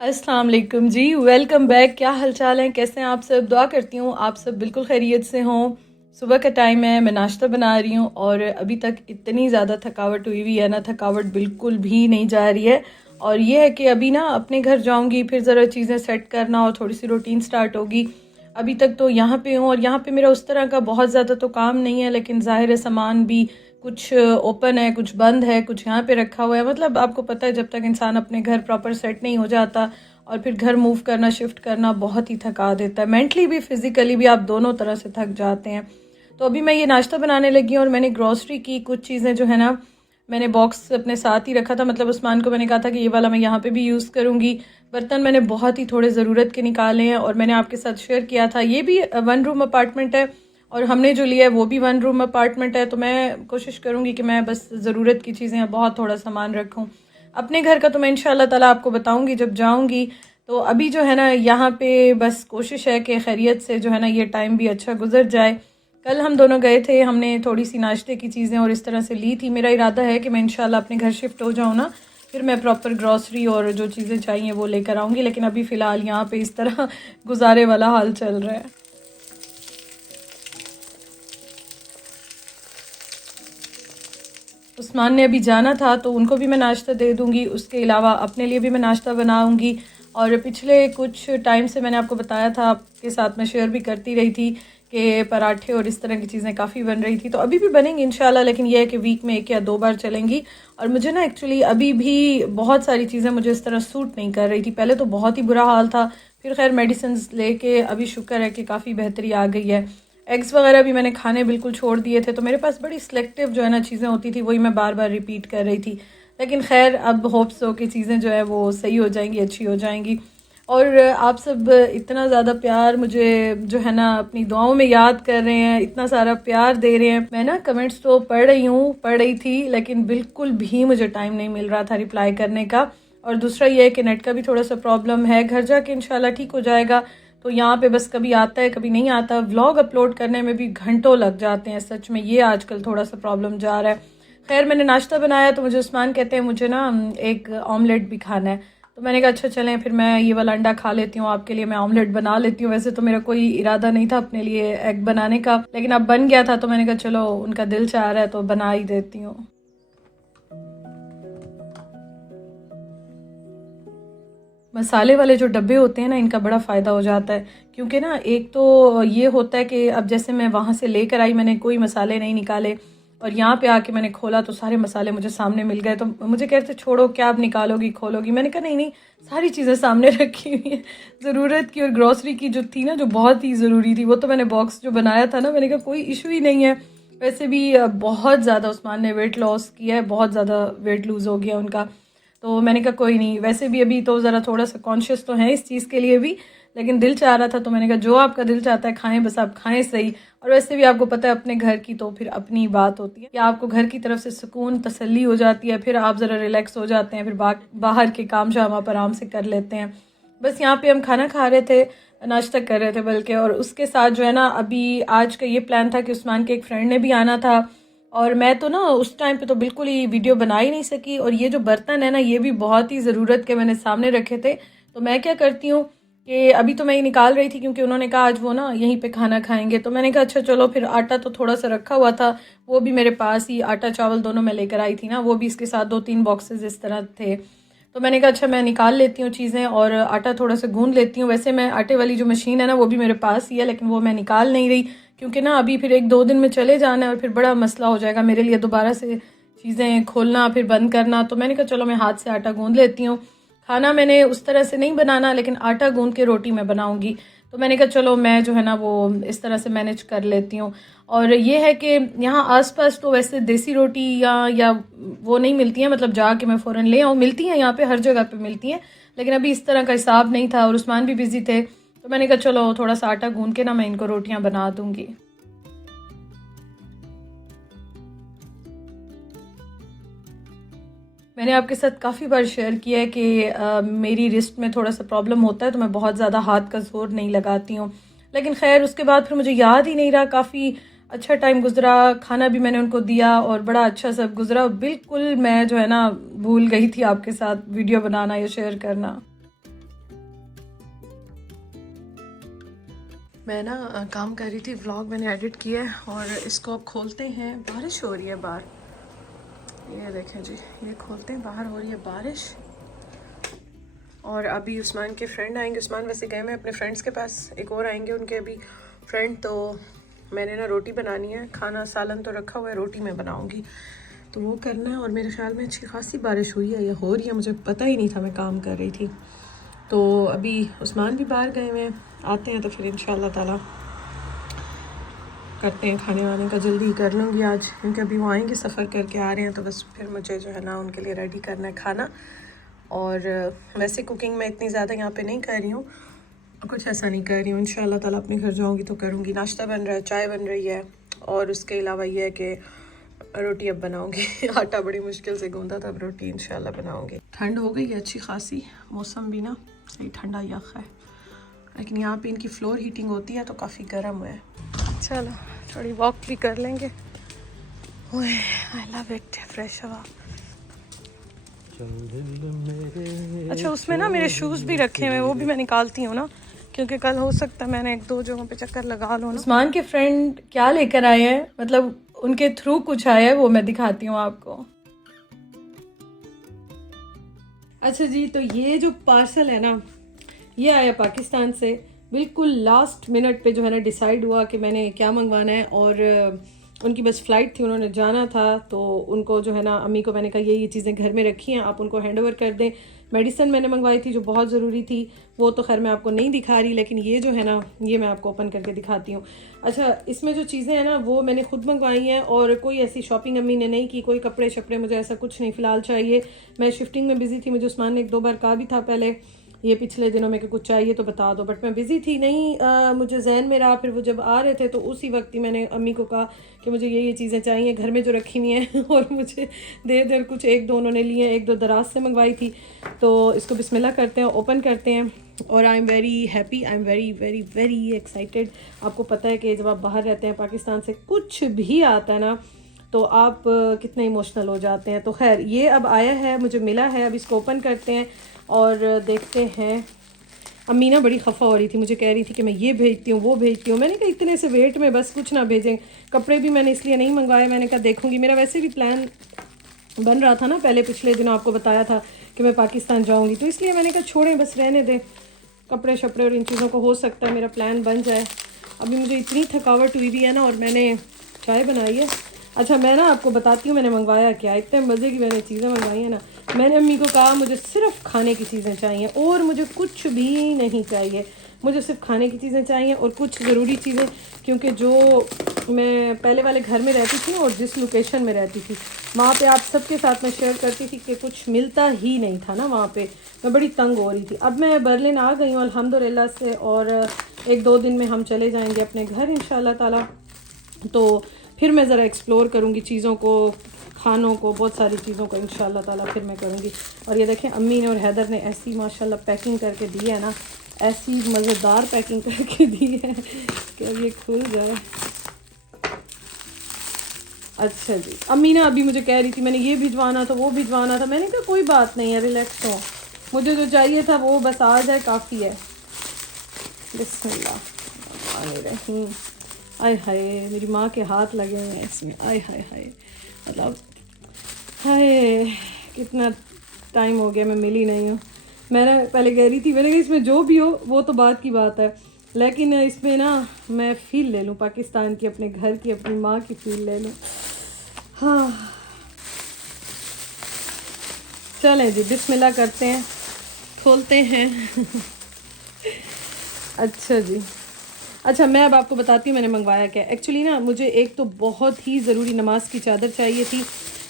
अस्सलाम वालेकुम जी, welcome back. क्या हाल चाल है, कैसे हैं आप सब? दुआ करती हूँ आप सब बिल्कुल खैरियत से हों। सुबह का टाइम है, मैं नाश्ता बना रही हूँ और अभी तक इतनी ज़्यादा थकावट हुई हुई है ना, थकावट बिल्कुल भी नहीं जा रही है। और ये है कि अभी ना अपने घर जाऊँगी, फिर ज़रा चीज़ें सेट करना और थोड़ी सी रूटीन स्टार्ट होगी। अभी तक तो यहाँ पे हूँ और यहाँ पे मेरा उस तरह का बहुत ज़्यादा तो काम नहीं है, लेकिन ज़ाहिर है सामान भी कुछ ओपन है, कुछ बंद है, कुछ यहाँ पे रखा हुआ है। मतलब आपको पता है, जब तक इंसान अपने घर प्रॉपर सेट नहीं हो जाता और फिर घर मूव करना, शिफ्ट करना बहुत ही थका देता है। मेंटली भी फिजिकली भी आप दोनों तरह से थक जाते हैं। तो अभी मैं ये नाश्ता बनाने लगी हूँ और मैंने ग्रॉसरी की कुछ चीज़ें जो है ना, मैंने बॉक्स अपने साथ ही रखा था। मतलब उस्मान को मैंने कहा था कि ये वाला मैं यहाँ पे भी यूज़ करूँगी। बर्तन मैंने बहुत ही थोड़े ज़रूरत के निकाले हैं और मैंने आपके साथ शेयर किया था, ये भी 1 रूम अपार्टमेंट है और हमने जो लिया है वो भी 1 रूम अपार्टमेंट है। तो मैं कोशिश करूँगी कि मैं बस ज़रूरत की चीज़ें, बहुत थोड़ा सामान रखूँ। अपने घर का तो मैं इंशाल्लाह ताला आपको बताऊँगी जब जाऊँगी। तो अभी जो है ना, यहाँ पे बस कोशिश है कि खैरियत से जो है ना ये टाइम भी अच्छा गुजर जाए। कल हम दोनों गए थे, हमने थोड़ी सी नाश्ते की चीज़ें और इस तरह से ली थी। मेरा इरादा है कि मैं इंशाल्लाह अपने घर शिफ्ट हो जाऊँ ना, फिर मैं प्रॉपर ग्रॉसरी और जो चीज़ें चाहिए वो लेकर आऊँगी। लेकिन अभी फ़िलहाल यहाँ पे इस तरह गुजारे वाला हाल चल रहा है। उस्मान ने अभी जाना था तो उनको भी मैं नाश्ता दे दूँगी, उसके अलावा अपने लिए भी मैं नाश्ता बनाऊँगी। और पिछले कुछ टाइम से मैंने आपको बताया था, आपके साथ मैं शेयर भी करती रही थी कि पराठे और इस तरह की चीज़ें काफ़ी बन रही थी। तो अभी भी बनेंगी इंशाल्लाह, लेकिन ये है कि वीक में 1 या 2 बार चलेंगी। और मुझे ना एक्चुअली अभी भी बहुत सारी चीज़ें मुझे इस तरह सूट नहीं कर रही थी। पहले तो बहुत ही बुरा हाल था, फिर खैर मेडिसिन लेके अभी शुक्र है कि काफ़ी बेहतरी आ गई है। एग्स वगैरह भी मैंने खाने बिल्कुल छोड़ दिए थे, तो मेरे पास बड़ी सिलेक्टिव जो है ना चीज़ें होती थी, वही मैं बार बार रिपीट कर रही थी। लेकिन खैर अब होप्स हो कि चीज़ें जो है वो सही हो जाएंगी, अच्छी हो जाएंगी। और आप सब इतना ज़्यादा प्यार मुझे जो है ना अपनी दुआओं में याद कर रहे हैं, इतना सारा प्यार दे रहे हैं। मैं ना कमेंट्स तो पढ़ रही थी, लेकिन बिल्कुल भी मुझे टाइम नहीं मिल रहा था रिप्लाई करने का। और दूसरा ये है कि नेट का भी थोड़ा सा प्रॉब्लम है, घर जाके इंशाल्लाह ठीक हो जाएगा। तो यहाँ पे बस कभी आता है कभी नहीं आता। व्लॉग अपलोड करने में भी घंटों लग जाते हैं, सच में ये आजकल थोड़ा सा प्रॉब्लम जा रहा है। खैर मैंने नाश्ता बनाया तो मुझे उस्मान कहते हैं मुझे ना एक ऑमलेट भी खाना है। तो मैंने कहा अच्छा चलें, फिर मैं ये वाला अंडा खा लेती हूँ, आपके लिए मैं ऑमलेट बना लेती हूँ। वैसे तो मेरा कोई इरादा नहीं था अपने लिए एग बनाने का, लेकिन अब बन गया था तो मैंने कहा चलो उनका दिल चाह रहा है तो बना ही देती हूँ। मसाले वाले जो डब्बे होते हैं ना, इनका बड़ा फ़ायदा हो जाता है। क्योंकि ना एक तो ये होता है कि अब जैसे मैं वहाँ से लेकर आई, मैंने कोई मसाले नहीं निकाले और यहाँ पे आके मैंने खोला तो सारे मसाले मुझे सामने मिल गए। तो मुझे कहते छोड़ो क्या अब निकालोगी खोलोगी, मैंने कहा नहीं नहीं, सारी चीज़ें सामने रखी हुई है। ज़रूरत की और ग्रॉसरी की जो थी ना, जो बहुत ही ज़रूरी थी, वो तो मैंने बॉक्स जो बनाया था ना, मैंने कहा कोई इशू ही नहीं है। वैसे भी बहुत ज़्यादा उस्मान ने वेट लॉस किया है, बहुत ज़्यादा वेट लूज़ हो गया उनका। तो मैंने कहा कोई नहीं, वैसे भी अभी तो ज़रा थोड़ा सा कॉन्शियस तो है इस चीज़ के लिए भी, लेकिन दिल चाह रहा था तो मैंने कहा जो आपका दिल चाहता है खाएं, बस आप खाएं सही। और वैसे भी आपको पता है अपने घर की तो फिर अपनी बात होती है कि आपको घर की तरफ से सुकून तसल्ली हो जाती है, फिर आप ज़रा रिलैक्स हो जाते हैं, फिर बाहर के काम शाम आप आराम से कर लेते हैं। बस यहाँ पे हम खाना खा रहे थे, नाश्ता कर रहे थे बल्कि, और उसके साथ जो है ना अभी आज का ये प्लान था कि उस्मान के एक फ्रेंड ने भी आना था। और मैं तो ना उस टाइम पे तो बिल्कुल ही वीडियो बना ही नहीं सकी। और ये जो बर्तन है ना, ये भी बहुत ही ज़रूरत के मैंने सामने रखे थे। तो मैं क्या करती हूँ कि अभी तो मैं ये निकाल रही थी, क्योंकि उन्होंने कहा आज वो ना यहीं पे खाना खाएंगे। तो मैंने कहा अच्छा चलो, फिर आटा तो थोड़ा सा रखा हुआ था, वो भी मेरे पास ही, आटा चावल दोनों मैं लेकर आई थी ना, वो भी इसके साथ 2-3 बॉक्सेस इस तरह थे। तो मैंने कहा अच्छा मैं निकाल लेती हूँ चीज़ें और आटा थोड़ा सा गूंद लेती हूँ। वैसे मैं आटे वाली जो मशीन है ना, वो भी मेरे पास ही है, लेकिन वो मैं निकाल नहीं रही, क्योंकि ना अभी फिर 1-2 दिन में चले जाना है और फिर बड़ा मसला हो जाएगा मेरे लिए दोबारा से चीज़ें खोलना फिर बंद करना। तो मैंने कहा चलो मैं हाथ से आटा गूंद लेती हूँ। खाना मैंने उस तरह से नहीं बनाना, लेकिन आटा गूंद के रोटी मैं बनाऊंगी। तो मैंने कहा चलो मैं जो है ना वो इस तरह से मैनेज कर लेती हूँ। और ये है कि यहाँ आसपास तो वैसे देसी रोटी या वो नहीं मिलती हैं, मतलब जाके मैं फ़ौरन ले आऊँ, मिलती हैं यहाँ पे हर जगह पे मिलती हैं, लेकिन अभी इस तरह का हिसाब नहीं था और उस्मान भी बिज़ी थे। तो मैंने कहा चलो थोड़ा सा आटा गूंद के ना मैं इनको रोटियाँ बना दूँगी। मैंने आपके साथ काफ़ी बार शेयर किया है कि मेरी रिस्ट में थोड़ा सा प्रॉब्लम होता है, तो मैं बहुत ज़्यादा हाथ का जोर नहीं लगाती हूँ। लेकिन खैर उसके बाद फिर मुझे याद ही नहीं रहा, काफ़ी अच्छा टाइम गुजरा, खाना भी मैंने उनको दिया और बड़ा अच्छा सब गुजरा। बिल्कुल मैं जो है ना भूल गई थी आपके साथ वीडियो बनाना या शेयर करना। मैं ना काम कर रही थी, व्लॉग मैंने एडिट किया है और इसको अब खोलते हैं। बारिश हो रही है बाहर, ये देखें जी, ये खोलते हैं, बाहर हो रही है बारिश। और अभी उस्मान के फ्रेंड आएंगे। उस्मान वैसे गए मैं अपने फ्रेंड्स के पास, एक और आएंगे उनके अभी फ्रेंड। तो मैंने ना रोटी बनानी है, खाना सालन तो रखा हुआ है, रोटी मैं बनाऊँगी तो वो करना है। और मेरे ख्याल में अच्छी खासी बारिश हुई है या हो रही है, मुझे पता ही नहीं था, मैं काम कर रही थी। तो अभी उस्मान भी बाहर गए हुए हैं, आते हैं तो फिर इंशाल्लाह ताला करते हैं खाने वाने का। जल्दी ही कर लूँगी आज, क्योंकि अभी वो आएंगे, सफ़र करके आ रहे हैं, तो बस फिर मुझे जो है ना उनके लिए रेडी करना है खाना। और वैसे कुकिंग मैं इतनी ज़्यादा यहाँ पे नहीं कर रही हूँ, कुछ ऐसा नहीं कर रही हूँ। इंशाल्लाह ताला अपने घर जाऊँगी तो करूँगी। नाश्ता बन रहा है, चाय बन रही है, और उसके अलावा ये है कि रोटी अब बनाऊँगी। आटा बड़ी मुश्किल से गूँधा था, अब रोटी इंशाल्लाह बनाऊँगी। ठंड हो गई है अच्छी खासी, मौसम भी ना सही ठंडा यख है, लेकिन यहाँ पे इनकी फ्लोर हीटिंग होती है तो काफ़ी गर्म है। चलो थोड़ी वॉक भी कर लेंगे। आई लव इट, फ्रेश हवा। अच्छा, उसमें ना मेरे शूज़ भी रखे हुए, वो भी मैं निकालती हूँ ना, क्योंकि कल हो सकता है मैंने एक दो जगहों पे चक्कर लगा लूँ। उस्मान के फ्रेंड क्या लेकर आए हैं, मतलब उनके थ्रू कुछ आया है, वो मैं दिखाती हूँ आपको। अच्छा जी, तो ये जो पार्सल है ना, ये आया पाकिस्तान से। बिल्कुल लास्ट मिनट पे जो है ना डिसाइड हुआ कि मैंने क्या मंगवाना है, और उनकी बस फ़्लाइट थी, उन्होंने जाना था, तो उनको जो है ना अम्मी को मैंने कहा ये चीज़ें घर में रखी हैं, आप उनको हैंड ओवर कर दें। मेडिसिन मैंने मंगवाई थी जो बहुत ज़रूरी थी, वो तो खैर मैं आपको नहीं दिखा रही, लेकिन ये जो है ना ये मैं आपको ओपन करके दिखाती हूँ। अच्छा, इसमें जो चीज़ें हैं ना वो मैंने खुद मंगवाई हैं, और कोई ऐसी शॉपिंग अम्मी ने नहीं की, कोई कपड़े शपड़े मुझे ऐसा कुछ नहीं फ़िलहाल चाहिए। मैं शिफ्टिंग में बिज़ी थी, मुझे उस्मान ने एक दो बार कहा भी था पहले ये पिछले दिनों में कि कुछ चाहिए तो बता दो, बट मैं बिज़ी थी, नहीं मुझे जहन में रहा। फिर वो जब आ रहे थे तो उसी वक्त ही मैंने अम्मी को कहा कि मुझे ये चीज़ें चाहिए घर में जो रखी हुई हैं, और मुझे दे दे। कुछ एक दो उन्होंने लिए, एक दो दराज से मंगवाई थी। तो इसको बिस्मिल्लाह करते हैं, ओपन करते हैं। और I am very happy, I am very very very excited. आपको पता है कि जब आप बाहर रहते हैं, पाकिस्तान से कुछ भी आता है ना, तो आप कितने इमोशनल हो जाते हैं। तो खैर ये अब आया है, मुझे मिला है, अब इसको ओपन करते हैं और देखते हैं। अम्मी ना बड़ी खफ़ा हो रही थी, मुझे कह रही थी कि मैं ये भेजती हूँ वो भेजती हूँ। मैंने कहा इतने से वेट में बस कुछ ना भेजें। कपड़े भी मैंने इसलिए नहीं मंगवाए, मैंने कहा देखूँगी। मेरा वैसे भी प्लान बन रहा था ना, पहले पिछले दिनों आपको बताया था कि मैं पाकिस्तान जाऊँगी, तो इसलिए मैंने कहा छोड़ें, बस रहने दें कपड़े शपड़े और इन चीज़ों को, हो सकता है मेरा प्लान बन जाए। अभी मुझे इतनी थकावट हुई भी है ना, और मैंने चाय बनाई है। अच्छा, मैं ना आपको बताती हूँ मैंने मंगवाया क्या। इतने मज़े की मैंने चीज़ें मंगवाई हैं ना। मैंने अम्मी को कहा मुझे सिर्फ खाने की चीज़ें चाहिए और मुझे कुछ भी नहीं चाहिए, मुझे सिर्फ खाने की चीज़ें चाहिए और कुछ ज़रूरी चीज़ें। क्योंकि जो मैं पहले वाले घर में रहती थी और जिस लोकेशन में रहती थी, वहाँ पे आप सबके साथ मैं शेयर करती थी कि कुछ मिलता ही नहीं था ना वहाँ पे, मैं बड़ी तंग हो रही थी। अब मैं बर्लिन आ गई हूँ अल्हम्दुलिल्लाह से, और एक दो दिन में हम चले जाएंगे अपने घर इंशाल्लाह ताला। तो फिर मैं ज़रा एक्सप्लोर करूँगी चीज़ों को, खानों को, बहुत सारी चीज़ों को इंशाल्लाह ताला फिर मैं करूँगी। और ये देखें अम्मी ने और हैदर ने ऐसी माशाल्लाह पैकिंग करके दी है ना, ऐसी मज़ेदार पैकिंग करके दी है कि अब ये खुल जाए। अच्छा जी, अम्मी ना अभी मुझे कह रही थी मैंने ये भिजवाना था वो भिजवाना था। मैंने कहा कोई बात नहीं है, रिलैक्स हो, मुझे जो चाहिए था वो बस आ जाए काफ़ी है। बिस्मिल्लाह। आय हाय, मेरी माँ के हाथ लगे हुए हैं इसमें, आय हाय हाय, मतलब हाय कितना टाइम हो गया मैं मिली नहीं हूँ। मैंने पहले कह रही थी, मैंने कहा इसमें जो भी हो वो तो बात की बात है, लेकिन इसमें ना मैं फ़ील ले लूँ पाकिस्तान की, अपने घर की, अपनी माँ की फ़ील ले लूँ। हाँ चलें जी, बिस्मिल्लाह करते हैं, खोलते हैं। अच्छा जी, अच्छा मैं अब आपको बताती हूँ मैंने मंगवाया क्या। एक्चुअली ना मुझे एक तो बहुत ही ज़रूरी नमाज की चादर चाहिए थी,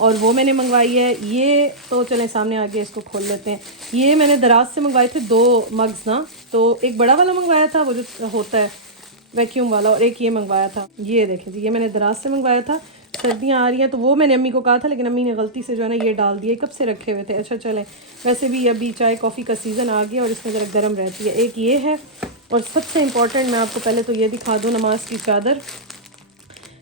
और वो मैंने मंगवाई है। ये तो चलें सामने आगे इसको खोल लेते हैं। ये मैंने दराज से मंगवाए थे 2 मग्स ना, तो एक बड़ा वाला मंगवाया था वो जो होता है वैक्यूम वाला, और एक ये मंगवाया था। ये देखें जी, ये मैंने दराज से मंगवाया था। सर्दियाँ आ रही हैं तो वो मैंने अम्मी को कहा था, लेकिन अम्मी ने गलती से जो है ना ये डाल दिए, कब से रखे हुए थे। अच्छा चलें, वैसे भी अभी चाय कॉफ़ी का सीज़न आ गया और इसमें ज़रा गर्म रहती है। एक ये है, और सबसे इम्पॉर्टेंट मैं आपको पहले तो ये दिखा दूँ, नमाज की चादर।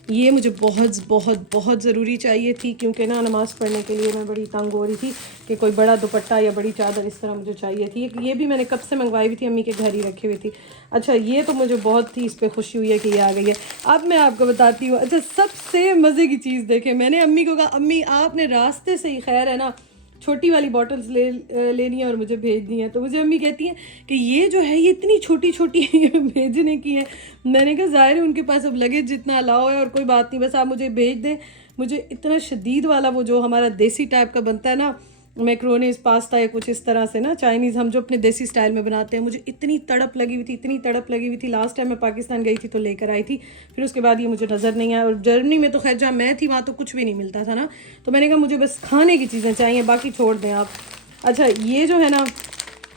ये मुझे बहुत बहुत बहुत ज़रूरी चाहिए थी, क्योंकि ना नमाज़ पढ़ने के लिए मैं बड़ी तंग हो रही थी कि कोई बड़ा दुपट्टा या बड़ी चादर इस तरह मुझे चाहिए थी। ये भी मैंने कब से मंगवाई हुई थी, अम्मी के घर ही रखी हुई थी। अच्छा, ये तो मुझे बहुत ही इस पर खुशी हुई है कि ये आ गई है। अब मैं आपको बताती हूँ। अच्छा, सबसे मज़े की चीज़ देखें, मैंने अम्मी को कहा अम्मी आपने रास्ते से ही, खैर है ना, छोटी वाली बॉटल्स लेनी है और मुझे भेजनी है। तो मुझे अम्मी कहती हैं कि ये जो है ये इतनी छोटी छोटी भेजने की है। मैंने कहा ज़ाहिर है उनके पास अब लगेज जितना अलाउ है, और कोई बात नहीं, बस आप मुझे भेज दें। मुझे इतना शदीद वाला वो जो हमारा देसी टाइप का बनता है ना, मैक्रोनीज पास्ता या कुछ इस तरह से ना, चाइनीज़ हम जो अपने देसी स्टाइल में बनाते हैं, मुझे इतनी तड़प लगी हुई थी, इतनी तड़प लगी हुई थी। लास्ट टाइम मैं पाकिस्तान गई थी तो लेकर आई थी, फिर उसके बाद ये मुझे नज़र नहीं आया। और जर्मनी में तो खैर जहाँ मैं थी वहाँ तो कुछ भी नहीं मिलता था ना, तो मैंने कहा मुझे बस खाने की चीज़ें चाहिए, बाकी छोड़ दें आप। अच्छा, ये जो है ना,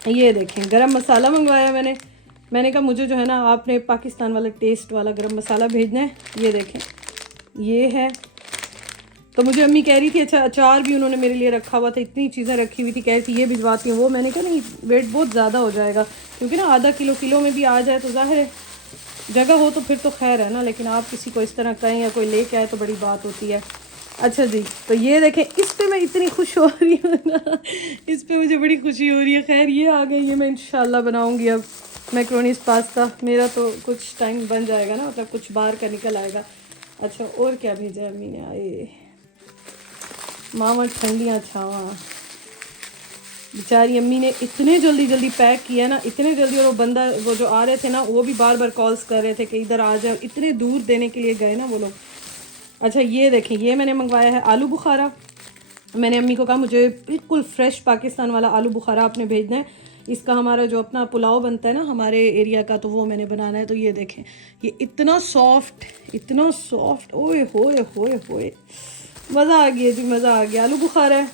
ये देखें गरम मसाला मंगवाया मैंने कहा मुझे जो है ना आपने पाकिस्तान वाला टेस्ट वाला गरम मसाला भेजना है। ये देखें, ये है। तो मुझे अम्मी कह रही थी, अच्छा अचार भी उन्होंने मेरे लिए रखा हुआ था, इतनी चीज़ें रखी हुई थी, कह रही थी ये भिजवाती हूँ वो। मैंने कहा नहीं, वेट बहुत ज़्यादा हो जाएगा, क्योंकि ना आधा किलो में भी आ जाए तो ज़ाहिर है जगह हो तो फिर तो खैर है ना, लेकिन आप किसी को इस तरह कहें या कोई लेके आए तो बड़ी बात होती है। अच्छा जी, तो ये देखें, इस पे मैं इतनी खुश हो रही हूँ ना, इस पे मुझे बड़ी खुशी हो रही है। खैर ये आ गई, ये मैं इंशाल्लाह बनाऊँगी अब मैक्रोनीज पास्ता। मेरा तो कुछ टाइम बन जाएगा ना, मतलब कुछ बाहर का निकल आएगा। अच्छा, और क्या भेजा है अम्मी ने? आए मामा ठंडियाँ छावा, बेचारी अम्मी ने इतने जल्दी पैक किया ना, इतने जल्दी। और वो बंदा, वो जो आ रहे थे ना, वो भी बार बार कॉल्स कर रहे थे कि इधर आ जाओ, इतने दूर देने के लिए गए ना वो लोग। अच्छा, ये देखें, ये मैंने मंगवाया है आलू बुखारा। मैंने अम्मी को कहा मुझे बिल्कुल फ्रेश पाकिस्तान वाला आलू बुखारा आपने भेजना है। इसका हमारा जो अपना पुलाव बनता है ना हमारे एरिया का, तो वो मैंने बनाना है। तो ये देखें, ये इतना सॉफ्ट, ओए होए होए होए, मज़ा आ गया जी, मज़ा आ गया। आलू बुखारा है।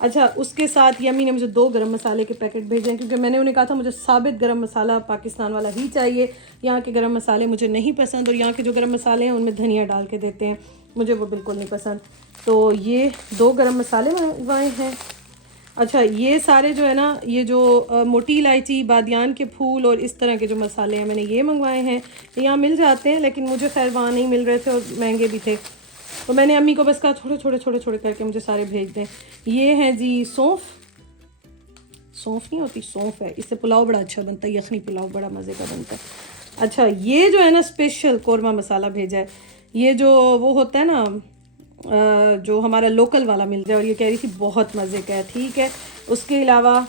अच्छा, उसके साथ यम्मी ने मुझे 2 गरम मसाले के पैकेट भेजे हैं, क्योंकि मैंने उन्हें कहा था मुझे साबित गरम मसाला पाकिस्तान वाला ही चाहिए। यहाँ के गरम मसाले मुझे नहीं पसंद, और यहाँ के जो गरम मसाले हैं उनमें धनिया डाल के देते हैं, मुझे वो बिल्कुल नहीं पसंद। तो ये 2 गरम मसाले मंगवाए हैं। अच्छा, ये सारे जो है ना, ये जो मोटी इलायची, बादियान के फूल और इस तरह के जो मसाले हैं, मैंने ये मंगवाए हैं। यहाँ मिल जाते हैं, लेकिन मुझे खैर वहाँ नहीं मिल रहे थे और महंगे भी थे, तो मैंने अम्मी को बस कहा छोटे करके मुझे सारे भेज दें। ये हैं जी सौंफ नहीं होती, सौंफ है, इससे पुलाव बड़ा अच्छा बनता है, यखनी पुलाव बड़ा मज़े का बनता है। अच्छा, ये जो है ना स्पेशल कौरमा मसाला भेजा है, ये जो वो होता है ना, जो हमारा लोकल वाला मिल जाए, और ये कह रही थी बहुत मज़े का है। ठीक है, उसके अलावा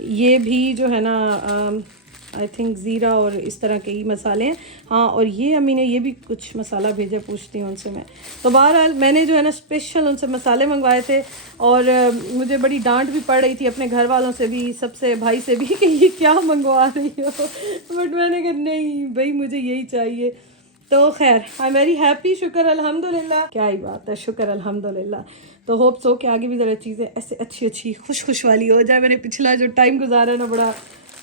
ये भी जो है ना, आई थिंक ज़ीरा और इस तरह के ही मसाले हैं। हाँ, और ये अम्मी ने ये भी कुछ मसाला भेजा, पूछती हूँ उनसे मैं। तो बहरहाल मैंने जो है ना स्पेशल उनसे मसाले मंगवाए थे, और मुझे बड़ी डांट भी पड़ रही थी अपने घर वालों से भी, सबसे भाई से भी, कि ये क्या मंगवा रही हो। बट मैंने कहा नहीं भाई, मुझे यही चाहिए। तो खैर आई एम वेरी हैप्पी, शुक्र अल्हम्दुलिल्लाह, क्या ही बात है, शुक्र अल्हम्दुलिल्लाह। तो होप सो कि आगे भी ज़रा चीज़ें ऐसे अच्छी खुश वाली हो जाए। मैंने पिछला जो टाइम गुजारा है ना, बड़ा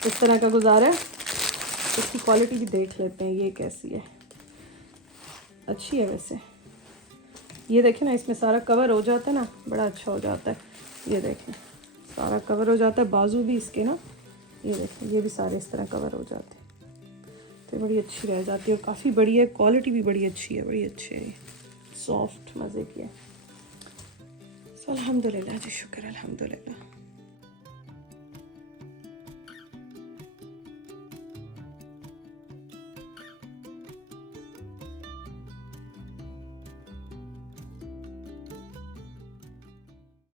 इस तरह का गुजारा है। इसकी क्वालिटी भी देख लेते हैं, ये कैसी है। अच्छी है वैसे। ये देखें ना, इसमें सारा कवर हो जाता है ना, बड़ा अच्छा हो जाता है। ये देखें, सारा कवर हो जाता है, बाजू भी इसके ना, ये देखें, ये भी सारे इस तरह कवर हो जाते हैं, तो बड़ी अच्छी रह जाती है, और काफ़ी बड़ी है, क्वालिटी भी बड़ी अच्छी है, बड़ी अच्छी है, सॉफ्ट मज़े की है। अल्हम्दुलिल्लाह जी, शुक्र अल्हम्दुलिल्लाह।